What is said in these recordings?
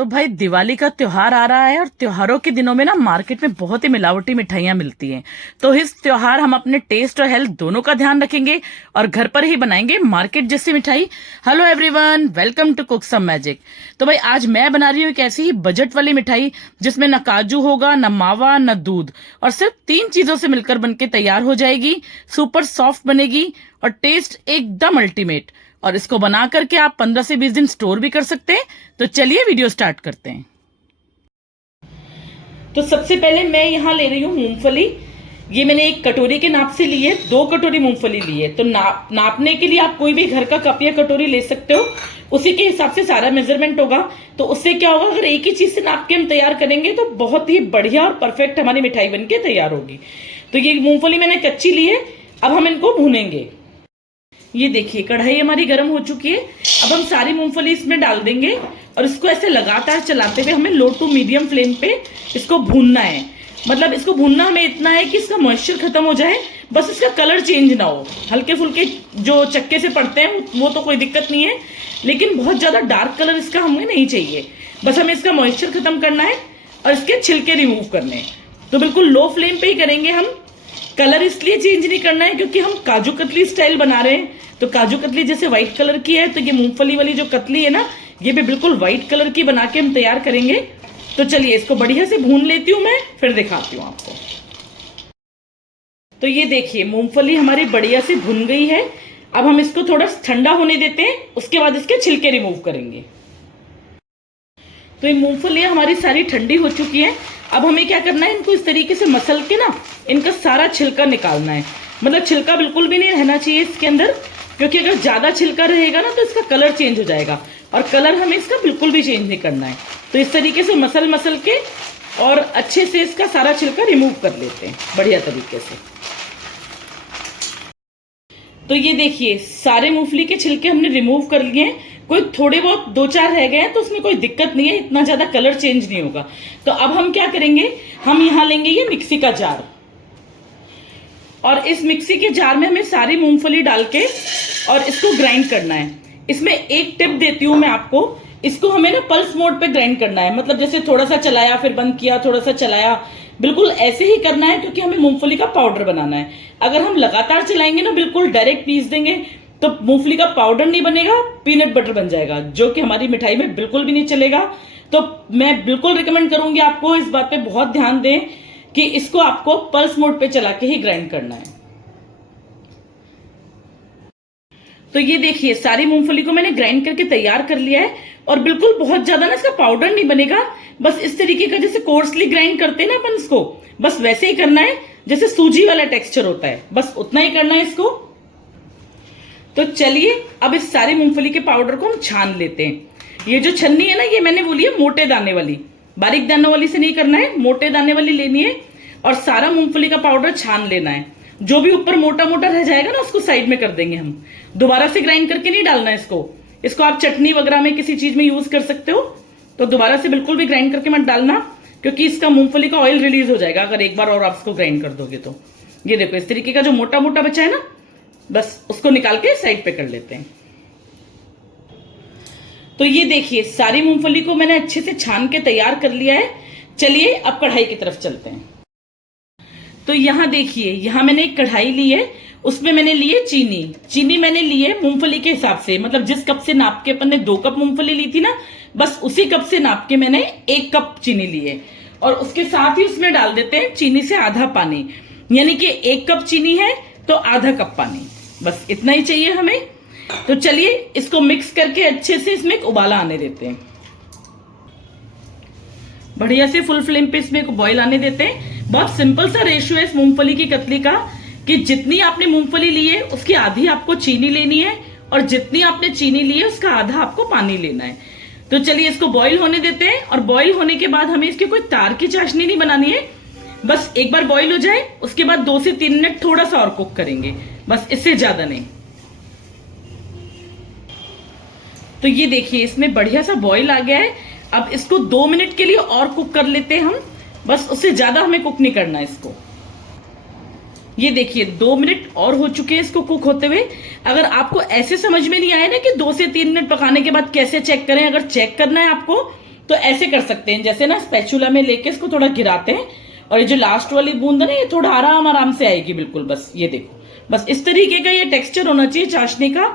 तो भाई दिवाली का त्योहार आ रहा है और त्योहारों के दिनों में ना मार्केट में बहुत ही मिलावटी मिठाइयां मिलती हैं। तो इस त्योहार हम अपने टेस्ट और हेल्थ दोनों का ध्यान रखेंगे और घर पर ही बनाएंगे मार्केट जैसी मिठाई। Hello everyone, welcome to Cook Some Magic. तो भाई आज मैं बना रही हूँ एक ऐसी ही बजट वाली मिठाई जिसमें न काजू होगा, न मावा, न दूध, और सिर्फ 3 चीजों से मिलकर बनके तैयार हो जाएगी। सुपर सॉफ्ट बनेगी और टेस्ट एकदम अल्टीमेट। और इसको बना करके आप 15 से 20 दिन स्टोर भी कर सकते हैं। तो चलिए वीडियो स्टार्ट करते हैं। तो सबसे पहले मैं यहाँ ले रही हूँ मूंगफली। ये मैंने एक कटोरी के नाप से ली है, 2 कटोरी मूंगफली ली है। तो नापने के लिए आप कोई भी घर का कप या कटोरी ले सकते हो, उसी के हिसाब से सारा मेजरमेंट होगा। तो उससे क्या होगा, अगर एक ही चीज से नाप के हम तैयार करेंगे तो बहुत ही बढ़िया और परफेक्ट हमारी मिठाई बनके तैयार होगी। तो ये मूंगफली मैंने कच्ची ली है, अब हम इनको भूनेंगे। ये देखिए कढ़ाई हमारी गर्म हो चुकी है। अब हम सारी मूंगफली इसमें डाल देंगे और इसको ऐसे लगातार चलाते हुए हमें लो टू मीडियम फ्लेम पे इसको भूनना है। मतलब इसको भूनना हमें इतना है कि इसका मॉइस्चर खत्म हो जाए, बस इसका कलर चेंज ना हो। हल्के फुल्के जो चक्के से पड़ते हैं वो तो कोई दिक्कत नहीं है, लेकिन बहुत ज्यादा डार्क कलर इसका हमें नहीं चाहिए। बस हमें इसका मॉइस्चर खत्म करना है और इसके छिलके रिमूव करने हैं। तो बिल्कुल लो फ्लेम पे ही करेंगे हम। कलर इसलिए चेंज नहीं करना है क्योंकि हम काजू कतली स्टाइल बना रहे हैं। तो काजू कतली जैसे व्हाइट कलर की है, तो ये मूंगफली वाली जो कतली है ना, ये भी बिल्कुल व्हाइट कलर की बना के हम तैयार करेंगे। तो चलिए इसको बढ़िया से भून लेती हूँ मैं, फिर दिखाती हूँ आपको। तो ये देखिए मूंगफली हमारी बढ़िया से भुन गई है। अब हम इसको थोड़ा ठंडा होने देते हैं, उसके बाद इसके छिलके रिमूव करेंगे। तो ये मूंगफलियां हमारी सारी ठंडी हो चुकी है। अब हमें क्या करना है, इनको इस तरीके से मसल के ना इनका सारा छिलका निकालना है। मतलब छिलका बिल्कुल भी नहीं रहना चाहिए इसके अंदर, क्योंकि अगर ज्यादा छिलका रहेगा ना तो इसका कलर चेंज हो जाएगा, और कलर हमें इसका बिल्कुल भी चेंज नहीं करना है। तो इस तरीके से मसल के और अच्छे से इसका सारा छिलका रिमूव कर लेते हैं बढ़िया तरीके से। तो ये देखिए सारे मूंगफली के छिलके हमने रिमूव कर लिए हैं। कोई थोड़े बहुत 2-4 रह गए हैं तो उसमें कोई दिक्कत नहीं है, इतना ज्यादा कलर चेंज नहीं होगा। तो अब हम क्या करेंगे, हम यहाँ लेंगे ये मिक्सी का जार, और इस मिक्सी के जार में हमें सारी मूंगफली डाल के और इसको ग्राइंड करना है। इसमें एक टिप देती हूँ मैं आपको, इसको हमें ना पल्स मोड पे ग्राइंड करना है। मतलब जैसे थोड़ा सा चलाया फिर बंद किया, थोड़ा सा चलाया, बिल्कुल ऐसे ही करना है, क्योंकि हमें मूंगफली का पाउडर बनाना है। अगर हम लगातार चलाएंगे ना, बिल्कुल डायरेक्ट पीस देंगे, तो मूंगफली का पाउडर नहीं बनेगा, पीनट बटर बन जाएगा, जो कि हमारी मिठाई में बिल्कुल भी नहीं चलेगा। तो मैं बिल्कुल रिकमेंड करूंगी आपको इस बात पे बहुत ध्यान दें कि इसको आपको पल्स मोड पे चला के ही ग्राइंड करना है। तो ये देखिए सारी मूंगफली को मैंने ग्राइंड करके तैयार कर लिया है, और बिल्कुल बहुत ज्यादा ना इसका पाउडर नहीं बनेगा। बस इस तरीके का जैसे कोर्सली ग्राइंड करते हैं ना अपन इसको, बस वैसे ही करना है जैसे सूजी वाला टेक्सचर होता है, बस उतना ही करना है इसको। तो चलिए अब इस सारी मूंगफली के पाउडर को हम छान लेते हैं। ये जो छन्नी है ना, ये मैंने बोली है मोटे दाने वाली, बारीक दानों वाली से नहीं करना है, मोटे दाने वाली लेनी है और सारा मूंगफली का पाउडर छान लेना है। जो भी ऊपर मोटा मोटा रह जाएगा ना उसको साइड में कर देंगे हम, दोबारा से ग्राइंड करके नहीं डालना है इसको आप चटनी वगैरह में किसी चीज में यूज कर सकते हो। तो दोबारा से बिल्कुल भी ग्राइंड करके मत डालना, क्योंकि इसका मूंगफली का ऑयल रिलीज हो जाएगा अगर एक बार और आप इसको ग्राइंड कर दोगे तो। ये देखो इस तरीके का जो मोटा मोटा बचा है ना, बस उसको निकाल के साइड पे कर लेते हैं। तो ये देखिए सारी मूंगफली को मैंने अच्छे से छान के तैयार कर लिया है। चलिए अब कढ़ाई की तरफ चलते हैं। तो यहाँ देखिए, यहाँ मैंने एक कढ़ाई ली है, उसमें मैंने ली है चीनी मैंने ली है मूंगफली के हिसाब से। मतलब जिस कप से नाप के अपन ने 2 कप मूंगफली ली थी ना, बस उसी कप से नाप के मैंने 1 कप चीनी ली है। और उसके साथ ही उसमें डाल देते हैं चीनी से आधा पानी, यानी कि 1 कप चीनी है तो आधा कप पानी, बस इतना ही चाहिए हमें। तो चलिए इसको मिक्स करके अच्छे से इसमें एक उबाला आने देते हैं। बढ़िया से फुल फ्लेम पे इसमें एक बॉईल आने देते हैं। बहुत सिंपल सा रेशियो है इस मूंगफली की कतली का, कि जितनी आपने मूंगफली ली है उसकी आधी आपको चीनी लेनी है, और जितनी आपने चीनी ली है उसका आधा आपको पानी लेना है। तो चलिए इसको बॉईल होने देते हैं, और बॉईल होने के बाद हमें इसकी कोई तार की चाशनी नहीं बनानी है। बस एक बार बॉईल हो जाए उसके बाद 2 से 3 मिनट थोड़ा सा और कुक करेंगे, बस इससे ज्यादा नहीं। तो ये देखिए इसमें बढ़िया सा बॉईल आ गया है। अब इसको 2 मिनट के लिए और कुक कर लेते हैं हम, बस उससे ज्यादा हमें कुक नहीं करना है इसको। ये देखिए 2 मिनट और हो चुके हैं इसको कुक होते हुए। अगर आपको ऐसे समझ में नहीं आया ना कि 2 से 3 मिनट पकाने के बाद कैसे चेक करें, अगर चेक करना है आपको तो ऐसे कर सकते हैं, जैसे ना स्पैचुला में लेके इसको थोड़ा गिराते हैं और ये जो लास्ट वाली बूंद है ना, ये थोड़ा आराम आराम से आएगी बिल्कुल। बस ये देखो, बस इस तरीके का ये टेक्सचर होना चाहिए चाशनी का।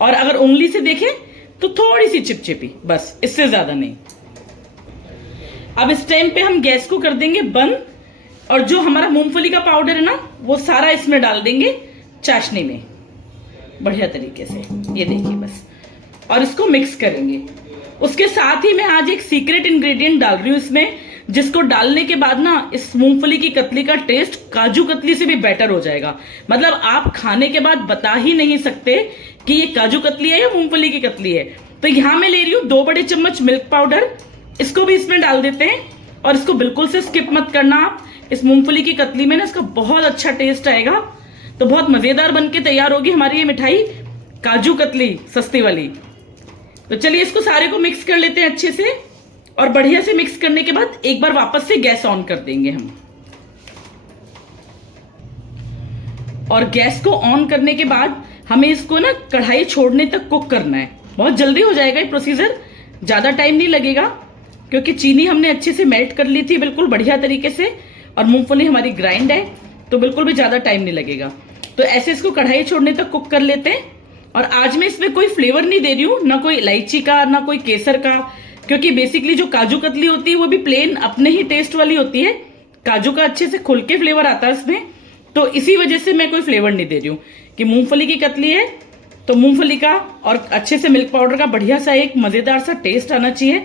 और अगर उंगली से देखें तो थोड़ी सी चिपचिपी, बस इससे ज्यादा नहीं। अब इस टाइम पे हम गैस को कर देंगे बंद और जो हमारा मूंगफली का पाउडर है ना, वो सारा इसमें डाल देंगे चाशनी में बढ़िया तरीके से। ये देखिए बस, और इसको मिक्स करेंगे। उसके साथ ही मैं आज एक सीक्रेट इंग्रेडिएंट डाल रही हूँ इसमें, जिसको डालने के बाद ना इस मूंगफली की कतली का टेस्ट काजू कतली से भी बेटर हो जाएगा। मतलब आप खाने के बाद बता ही नहीं सकते कि ये काजू कतली है या मूंगफली की कतली है। तो यहां मैं ले रही हूँ 2 बड़े चम्मच मिल्क पाउडर, इसको भी इसमें डाल देते हैं और इसको बिल्कुल से स्किप मत करना आप। इस मूंगफली की कतली में ना इसका बहुत अच्छा टेस्ट आएगा, तो बहुत मजेदार बनके तैयार होगी हमारी ये मिठाई काजू कतली सस्ती वाली। तो चलिए इसको सारे को मिक्स कर लेते हैं अच्छे से, और बढ़िया से मिक्स करने के बाद एक बार वापस से गैस ऑन कर देंगे हम। और गैस को ऑन करने के बाद हमें इसको ना कढ़ाई छोड़ने तक कुक करना है। बहुत जल्दी हो जाएगा ये प्रोसीजर, ज्यादा टाइम नहीं लगेगा, क्योंकि चीनी हमने अच्छे से मेल्ट कर ली थी बिल्कुल बढ़िया तरीके से, और मूंगफली हमारी ग्राइंड है, तो बिल्कुल भी ज्यादा टाइम नहीं लगेगा। तो ऐसे इसको कढ़ाई छोड़ने तक कुक कर लेते हैं। और आज मैं इसमें कोई फ्लेवर नहीं दे रही हूँ, ना कोई इलायची का ना कोई केसर का, क्योंकि बेसिकली जो काजू कतली होती है वो भी प्लेन अपने ही टेस्ट वाली होती है। काजू का अच्छे से खुल के फ्लेवर आता है इसमें, तो इसी वजह से मैं कोई फ्लेवर नहीं दे रही हूँ कि मूंगफली की कतली है तो मूंगफली का और अच्छे से मिल्क पाउडर का बढ़िया सा एक मजेदार सा टेस्ट आना चाहिए।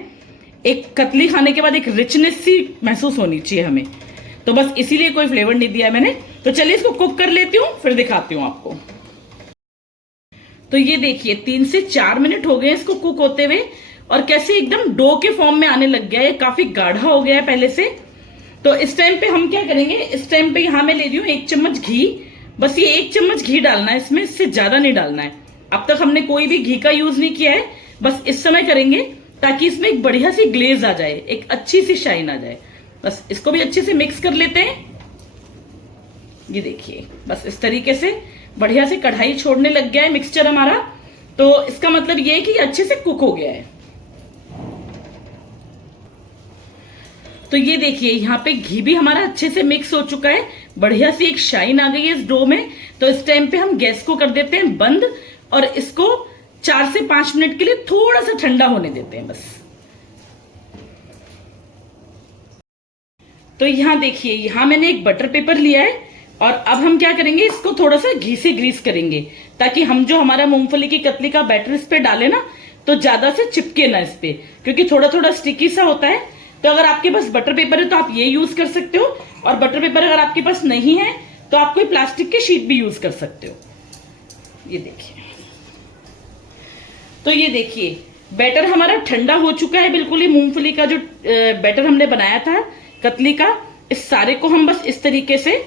एक कतली खाने के बाद एक रिचनेस सी महसूस होनी चाहिए हमें, तो बस इसीलिए कोई फ्लेवर नहीं दिया मैंने। तो चलिए इसको कुक कर लेती हूँ, फिर दिखाती हूँ आपको। तो ये देखिए 3 से 4 मिनट हो गए इसको कुक होते हुए, और कैसे एकदम डो के फॉर्म में आने लग गया है, काफी गाढ़ा हो गया है पहले से। तो इस टाइम पे हम क्या करेंगे, इस टाइम पे यहां मैं ले रही हूँ 1 चम्मच घी। बस ये 1 चम्मच घी डालना है इसमें, इससे ज्यादा नहीं डालना है। अब तक हमने कोई भी घी का यूज नहीं किया है, बस इस समय करेंगे ताकि इसमें एक बढ़िया सी ग्लेज आ जाए, एक अच्छी सी शाइन आ जाए। बस इसको भी अच्छे से मिक्स कर लेते हैं। ये देखिए बस इस तरीके से बढ़िया से कढ़ाई छोड़ने लग गया है मिक्सचर हमारा, तो इसका मतलब ये है कि अच्छे से कुक हो गया है। तो ये देखिए यहाँ पे घी भी हमारा अच्छे से मिक्स हो चुका है, बढ़िया सी एक शाइन आ गई है इस डो में। तो इस टाइम पे हम गैस को कर देते हैं बंद और इसको 4 से 5 मिनट के लिए थोड़ा सा ठंडा होने देते हैं बस। तो यहाँ देखिए, यहाँ मैंने एक बटर पेपर लिया है और अब हम क्या करेंगे, इसको थोड़ा सा घी से ग्रीस करेंगे ताकि हम जो हमारा मूंगफली की कतली का बैटर इस पे डाले ना, तो ज्यादा से चिपके ना इस पे, क्योंकि थोड़ा थोड़ा स्टिकी सा होता है। तो अगर आपके पास बटर पेपर है तो आप ये यूज कर सकते हो, और बटर पेपर अगर आपके पास नहीं है तो आप कोई प्लास्टिक के शीट भी यूज कर सकते हो। ये देखिए, तो ये देखिए बैटर हमारा ठंडा हो चुका है बिल्कुल ही। मूंगफली का जो बैटर हमने बनाया था कतली का, इस सारे को हम बस इस तरीके से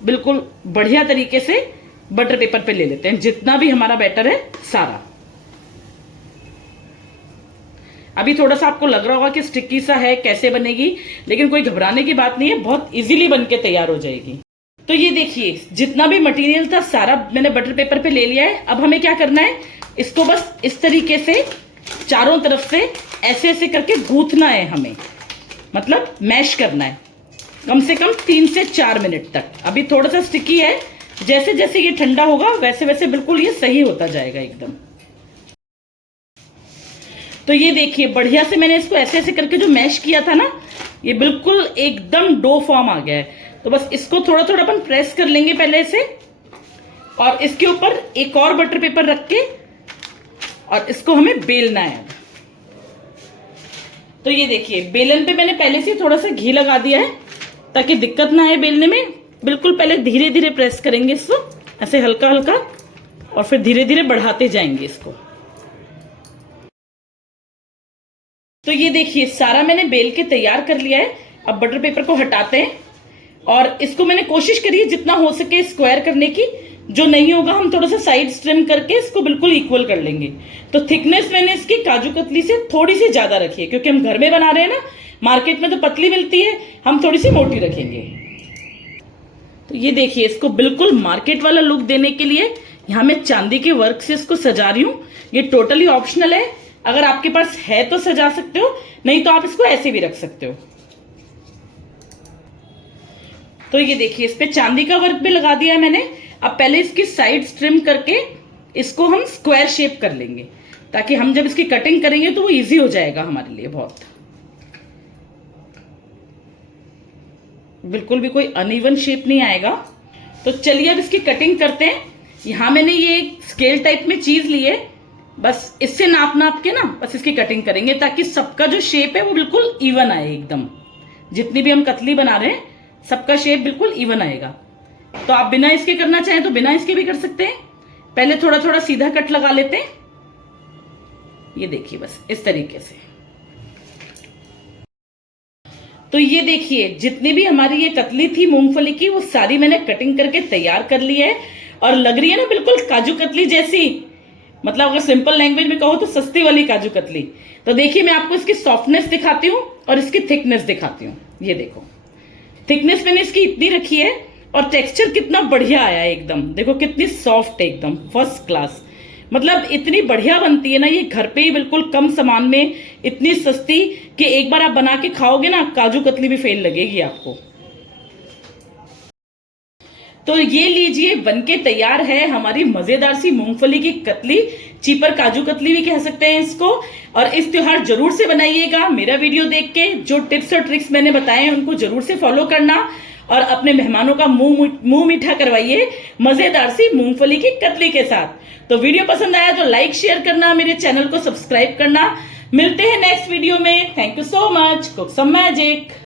बिल्कुल बढ़िया तरीके से बटर पेपर पे ले लेते हैं, जितना भी हमारा बैटर है सारा। अभी थोड़ा सा आपको लग रहा होगा कि स्टिकी सा है, कैसे बनेगी, लेकिन कोई घबराने की बात नहीं है, बहुत इजीली बनके तैयार हो जाएगी। तो ये देखिए जितना भी मटेरियल था सारा मैंने बटर पेपर पे ले लिया है। अब हमें क्या करना है, इसको बस इस तरीके से चारों तरफ से ऐसे ऐसे करके गूंथना है हमें, मतलब मैश करना है कम से कम 3 से 4 मिनट तक। अभी थोड़ा सा स्टिकी है, जैसे जैसे ये ठंडा होगा वैसे वैसे बिल्कुल ये सही होता जाएगा एकदम। तो ये देखिए बढ़िया से मैंने इसको ऐसे ऐसे करके जो मैश किया था ना, ये बिल्कुल एकदम डो फॉर्म आ गया है। तो बस इसको थोड़ा थोड़ा अपन प्रेस कर लेंगे पहले से, और इसके ऊपर एक और बटर पेपर रख के और इसको हमें बेलना है। तो ये देखिए बेलन पे मैंने पहले से थोड़ा सा घी लगा दिया है ताकि दिक्कत ना आए बेलने में। बिल्कुल पहले धीरे धीरे प्रेस करेंगे इसको, ऐसे हल्का हल्का, और फिर धीरे धीरे बढ़ाते जाएंगे इसको। तो ये देखिए सारा मैंने बेल के तैयार कर लिया है। अब बटर पेपर को हटाते हैं और इसको मैंने कोशिश करी है जितना हो सके स्क्वायर करने की। जो नहीं होगा हम थोड़ा सा साइड ट्रिम करके इसको बिल्कुल इक्वल कर लेंगे। तो थिकनेस मैंने इसकी काजू कतली से थोड़ी सी ज्यादा रखी है, क्योंकि हम घर में बना रहे हैं ना, मार्केट में तो पतली मिलती है, हम थोड़ी सी मोटी रखेंगे। तो ये देखिए इसको बिल्कुल मार्केट वाला लुक देने के लिए यहाँ मैं चांदी के वर्क से इसको सजा रही हूँ। ये टोटली ऑप्शनल है, अगर आपके पास है तो सजा सकते हो, नहीं तो आप इसको ऐसे भी रख सकते हो। तो ये देखिए इस पे चांदी का वर्क भी लगा दिया है मैंने। अब पहले इसकी साइड ट्रिम करके इसको हम स्क्वायर शेप कर लेंगे, ताकि हम जब इसकी कटिंग करेंगे तो वो इजी हो जाएगा हमारे लिए बहुत। बिल्कुल भी कोई अनइवन शेप नहीं आएगा। तो चलिए अब इसकी कटिंग करते हैं। यहां मैंने ये स्केल टाइप में चीज ली है, बस इससे नाप नाप के ना बस इसकी कटिंग करेंगे, ताकि सबका जो शेप है वो बिल्कुल इवन आए एकदम। जितनी भी हम कतली बना रहे हैं सबका शेप बिल्कुल इवन आएगा। तो आप बिना इसके करना चाहें तो बिना इसके भी कर सकते हैं। पहले थोड़ा थोड़ा सीधा कट लगा लेते हैं। ये देखिए बस इस तरीके से। तो ये देखिए जितनी भी हमारी ये कतली थी मूंगफली की, वो सारी मैंने कटिंग करके तैयार कर ली है। और लग रही है ना बिल्कुल काजू कतली जैसी, मतलब अगर सिंपल लैंग्वेज में कहो तो सस्ती वाली काजू कतली। तो देखिए मैं आपको इसकी सॉफ्टनेस दिखाती हूँ और इसकी थिकनेस दिखाती हूँ। ये देखो थिकनेस मैंने इसकी इतनी रखी है, और टेक्सचर कितना बढ़िया आया है एकदम। देखो कितनी सॉफ्ट है एकदम फर्स्ट क्लास। मतलब इतनी बढ़िया बनती है ना ये घर पे ही, बिल्कुल कम सामान में, इतनी सस्ती कि एक बार आप बना के खाओगे ना काजू कतली भी फेल लगेगी आपको। तो ये लीजिए बनके तैयार है हमारी मजेदार सी मूंगफली की कतली, चीपर काजू कतली भी कह सकते हैं इसको। और इस त्योहार जरूर से बनाइएगा। मेरा वीडियो देख के जो टिप्स और ट्रिक्स मैंने बताए हैं उनको जरूर से फॉलो करना, और अपने मेहमानों का मुंह मीठा करवाइए मजेदार सी मूंगफली की कतली के साथ। तो वीडियो पसंद आया तो लाइक शेयर करना, मेरे चैनल को सब्सक्राइब करना। मिलते हैं नेक्स्ट वीडियो में। Thank you so much. Cook Some magic.